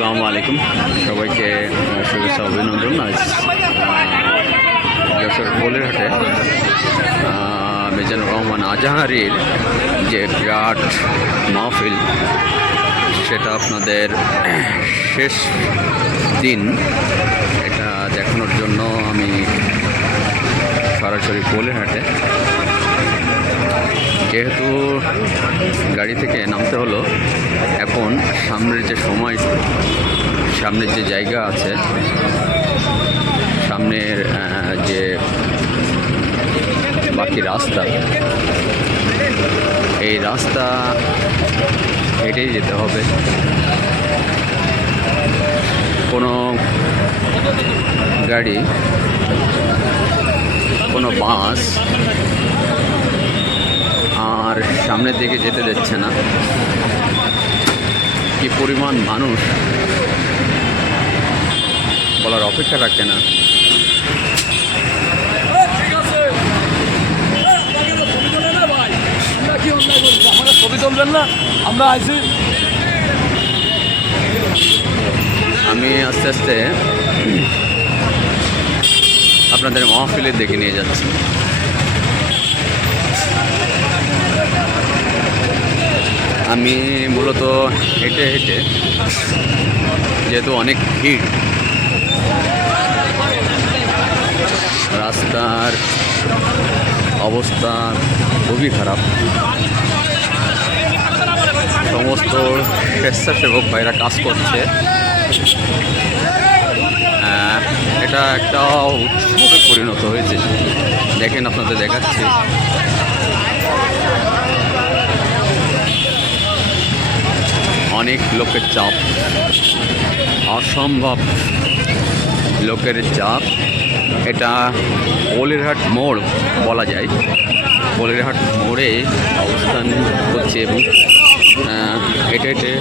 আসসালামু আলাইকুম। সবাইকে শুভেচ্ছা অভিনন্দন। আজ যশোর বলিরহাটে আহ, মিজানুর রহমান আজাহারির যে বিরাট মাহফিল সেটা আপনাদের শেষ দিন এটা দেখানোর জন্য আমি সরাসরি বলিরহাটে যেহেতু গাড়ি থেকে নামতে হলো, এখন সামনের যে সময়, সামনের যে জায়গা আছে, সামনের যে বাকি রাস্তা, এই রাস্তা হেঁটেই যেতে হবে। কোনো গাড়ি, কোনো বাস আর সামনের দিকে যেতে দিচ্ছে না। কি পরিমাণ মানুষ। বলার অপেক্ষা রাখে না। আমি আস্তে আস্তে আপনাদের মহফিলের দিকে নিয়ে যাচ্ছি। আমি মূলত হেঁটে হেঁটে যেহেতু অনেক ভিড় রাস্তার অবস্থা খুবই খারাপ। সমস্ত স্বেচ্ছাসেবক ভাইরা কাজ করছে। আহ, এটা একটা উৎসবে পরিণত হয়েছে। দেখেন আপনাদের দেখাচ্ছি। অনেক লোকের চাপ। অসম্ভব লোকের চাপ। এটা বলিরহাট মোড় বলা যায়। বলিরহাট মোড়ে অবস্থান করছে এবং হেঁটে হেঁটে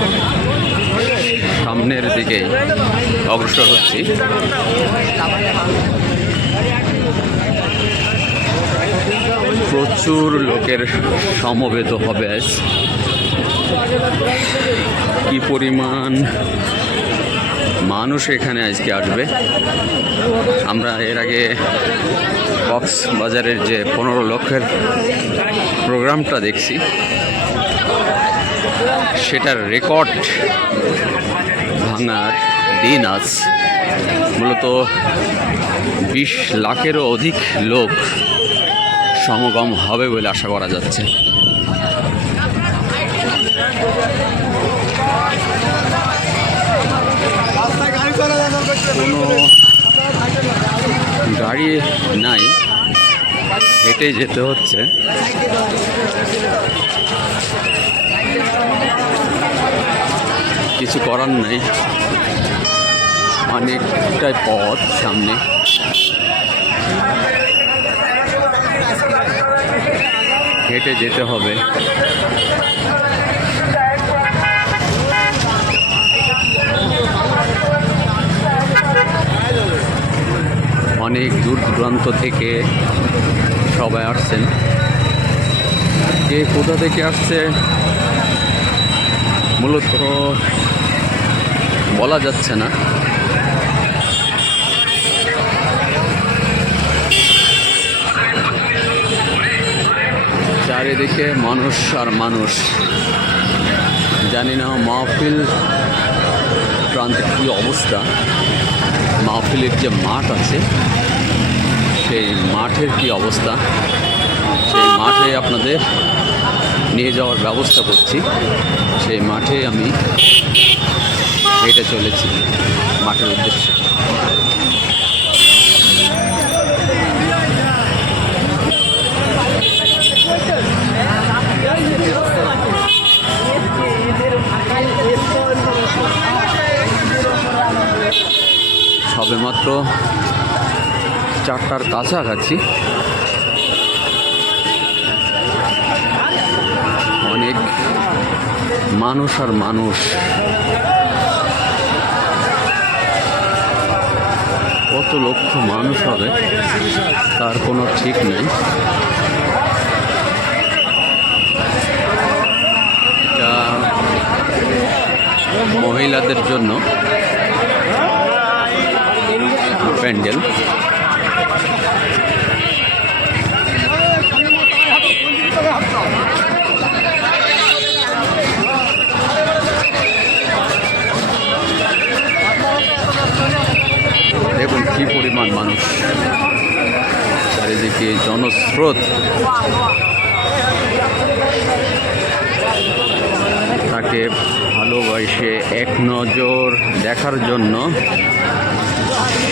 সামনের দিকে অগ্রসর হচ্ছি। প্রচুর লোকের সমবেত হবে কি পরিমাণ মানুষ এখানে আজকে আসবে? আমরা এর আগে বক্স বাজারের যে পনেরো লক্ষের প্রোগ্রামটা দেখছি, সেটার রেকর্ড ভাঙার দিন আজ। মূলত বিশ লাখেরও অধিক লোক সমাগম হবে বলে আশা করা যাচ্ছে। কোনো গাড়ি নাই, হেঁটে যেতে হচ্ছে। কিছু করার নেই। অনেকটাই পথ সামনে। হেঁটে যেতে হবে। অনেক দূর দূরান্ত থেকে সবাই আসছেন। কে কোথা থেকে আসছে? মূলত বলা যাচ্ছে না। চারিদিকে মানুষ আর মানুষ। জানি না, মাহফিল প্রান্তের কী অবস্থা। মাহফিলের যে মাঠ আছে সেই মাঠের কি অবস্থা? সেই মাঠে আপনাদের নিয়ে যাওয়ার ব্যবস্থা করছি। সেই মাঠে আমি হেঁটে চলেছি মাঠের উদ্দেশ্যে। চারটার কাছাকাছি। অনেক মানুষ আর মানুষ। কত লক্ষ মানুষ হবে, তার কোনো ঠিক নেই। মহিলাদের জন্য। প্যান্ডেল দেখুন কি পরিমাণ মানুষ চারিদিকে জনস্রোত। তাকে ভালোবাসে এক নজর দেখার জন্য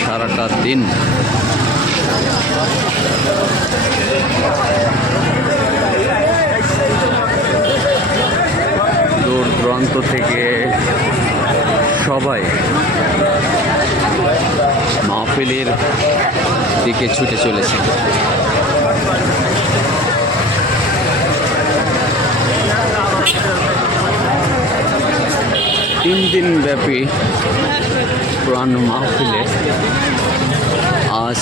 সারাটা দিন। দূর দূরান্ত থেকে সবাই মাহফিলের দিকে ছুটে চলেছে। তিন দিন ব্যাপী প্রাণ মাহফিলে আজ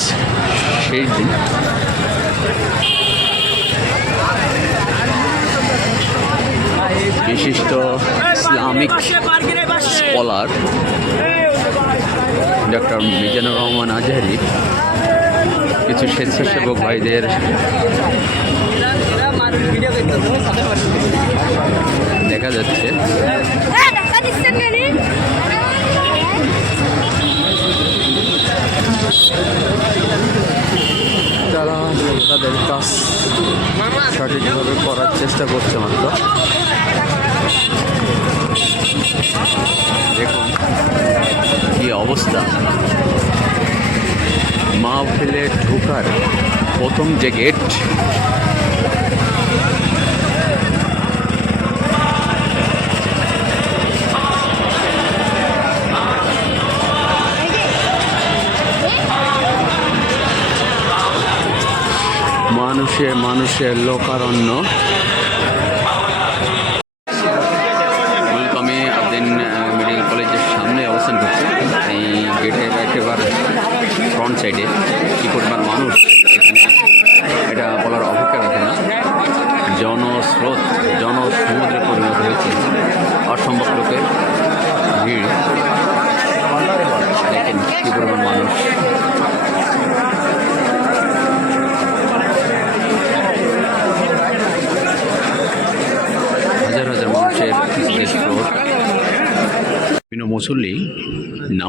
শেষ দিন। বিশিষ্ট Islamic scholar doctor Mizanur Rahman Azhari, কিছু স্বেচ্ছাসেবক ভাইদের দেখা যাচ্ছে। তারা তাদের কাজ সঠিকভাবে করার চেষ্টা করছে মাত্র। দেখুন। কি অবস্থা? মাহফিলে ঢোকার প্রথম যে গেট মানুষে মানুষের লোকারণ্য।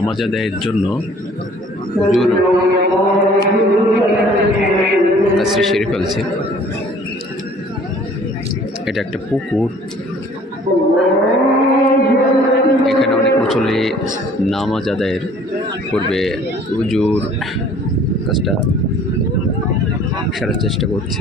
নামাজ আদায়ের জন্য সেরে ফেলছে। এটা একটা পুকুর। এখানে অনেক মুসল্লি নামাজ আদায়ের করবে উজুর কাজটা সারার চেষ্টা করছে।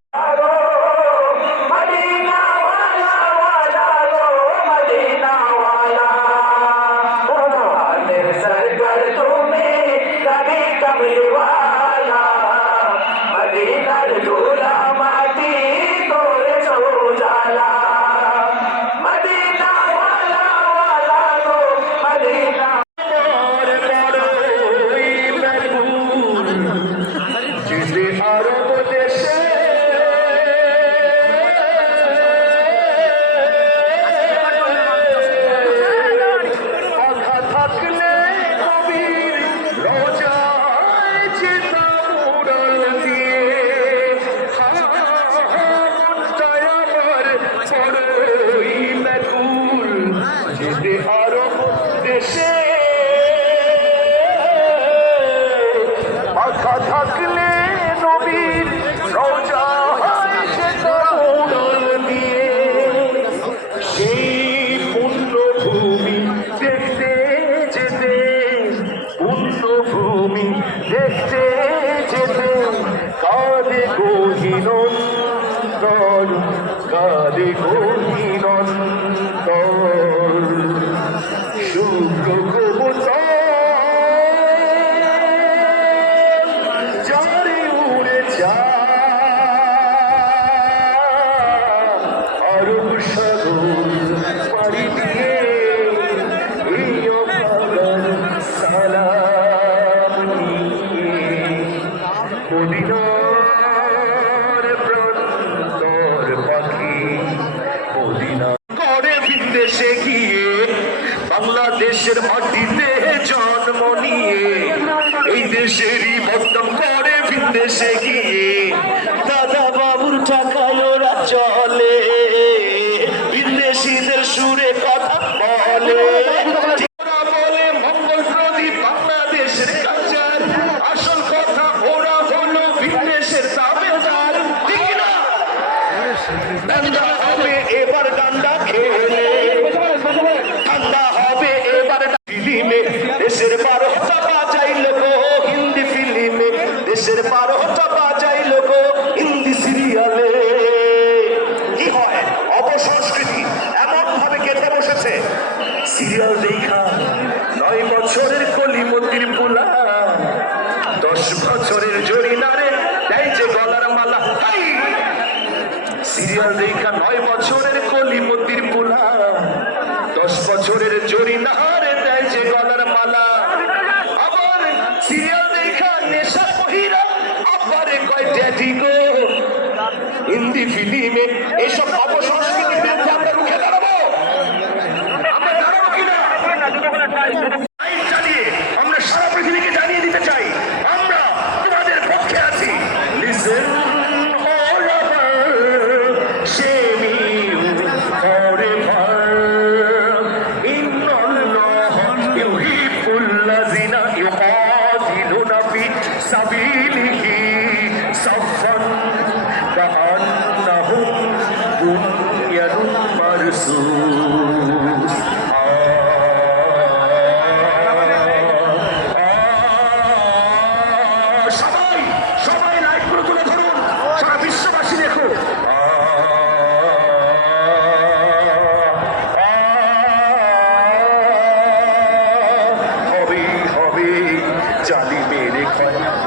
দেশের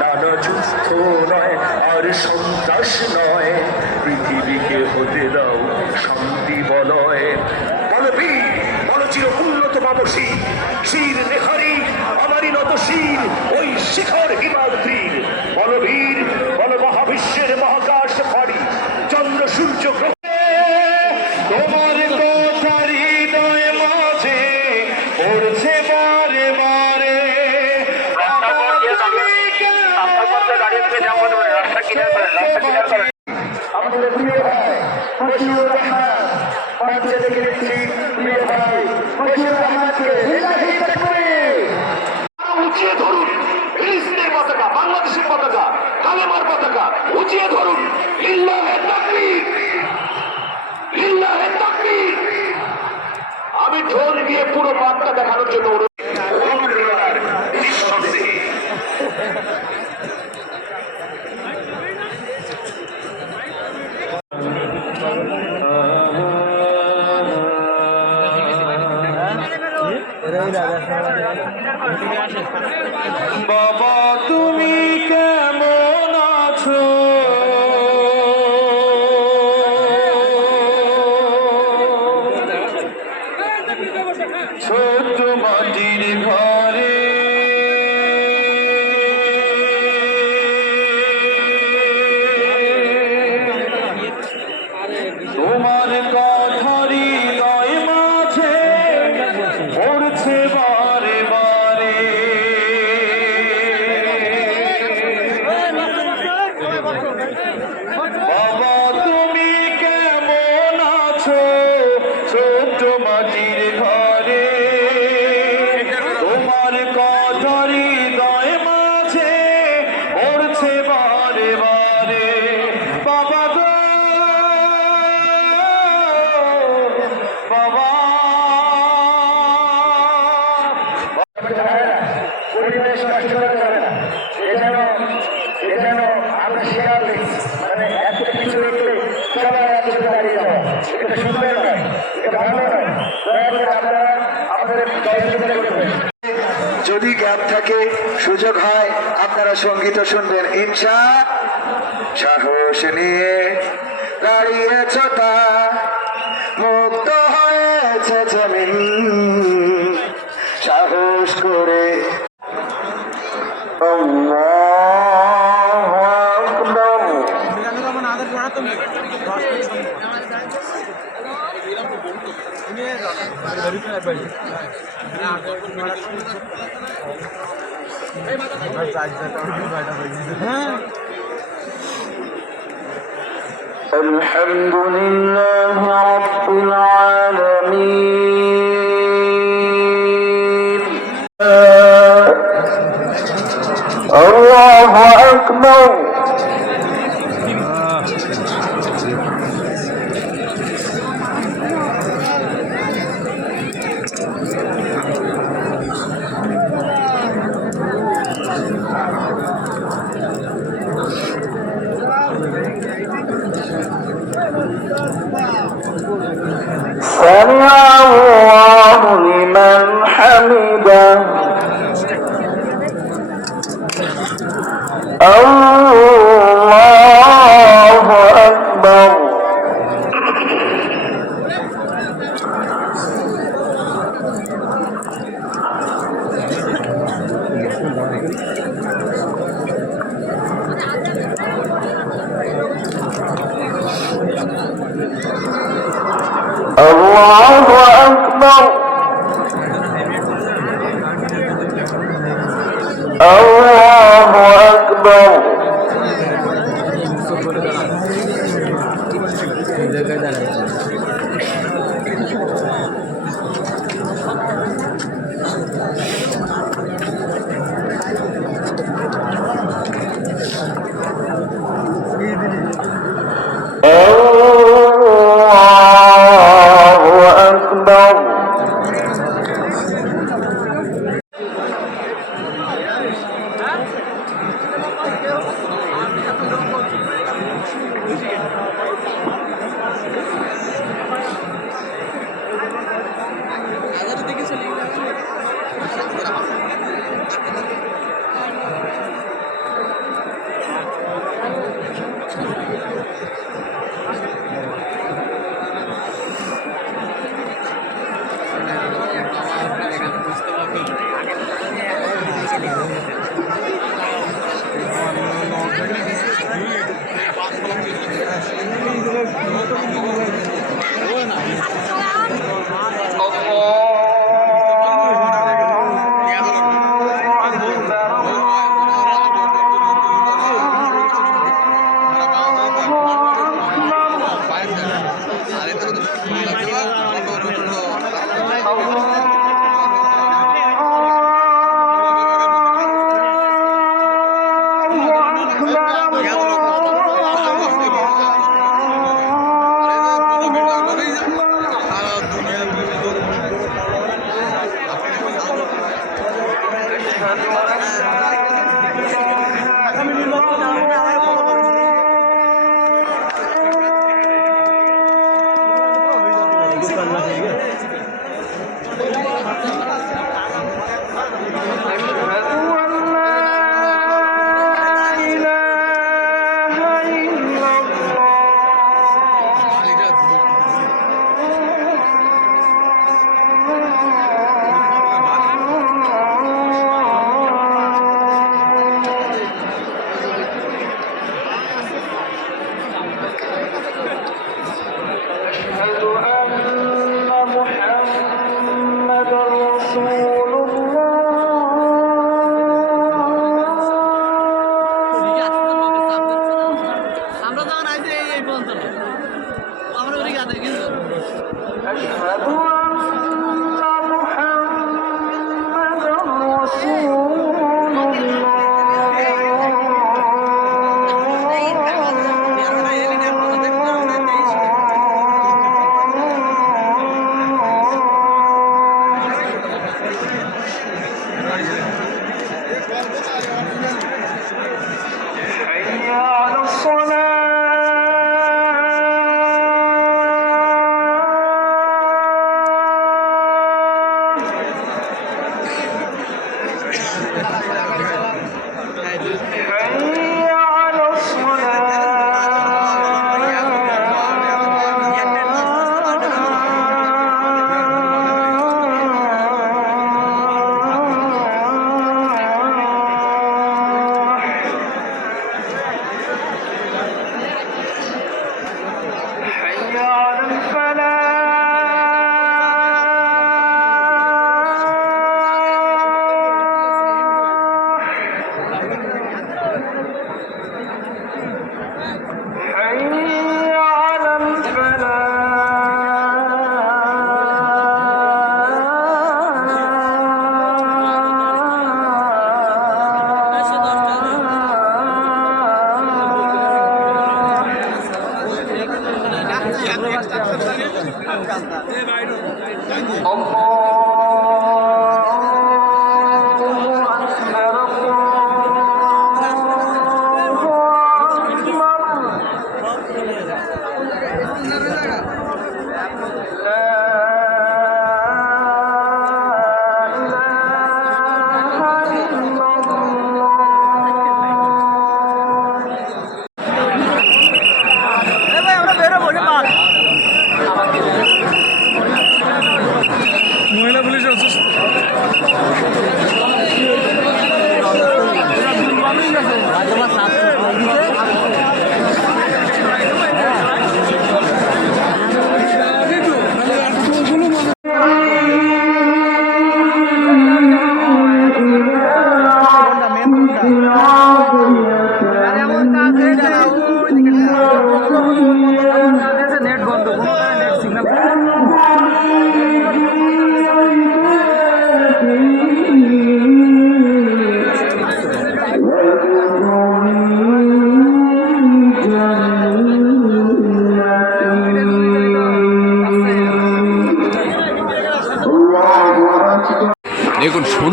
দাদা যুদ্ধ নয় আর সন্ত্রাস নয় পৃথিবীকে হতে দাও শান্তি বলয় বলবীর বলচির উন্নত বাবসী শির নেহারি আমারই নত শির ওই শিখর হিমাল ধরুন, ফিলিস্তিনের পতাকা, বাংলাদেশের পতাকা, কালেমার পতাকা, উঁচিয়ে ধরুন। আমি ঢোল দিয়ে পুরো বার্তা দেখানোর জন্য থেকে সুযোগ হয় আপনারা সংগীত শুনবেন। ইনসা সাহস নিয়ে দাঁড়িয়েছ তার الحمد لله رب العالمين. الله أكبر. الله ¿Qué tal? আমরা মহিলা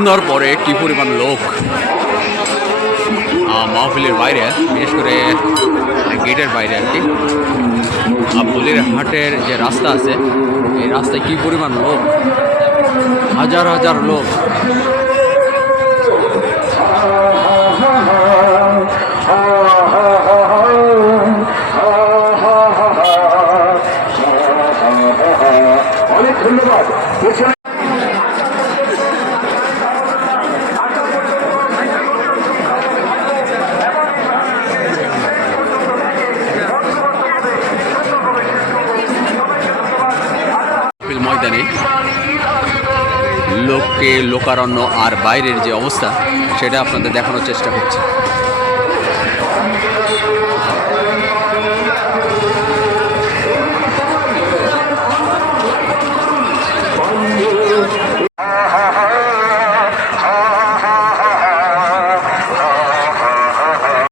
সন্ধ্যার পরে কি পরিমাণ লোক মাহফিলের বাইরে, বিশেষ করে গেটের বাইরে আর কি বলির হাটের যে রাস্তা আছে, এই রাস্তায় কি পরিমাণ লোক? হাজার হাজার লোক। অনেক ধন্যবাদ। লোকারণ্য আর বাইরের যে অবস্থা সেটা আপনাদের দেখানোর চেষ্টা করছি।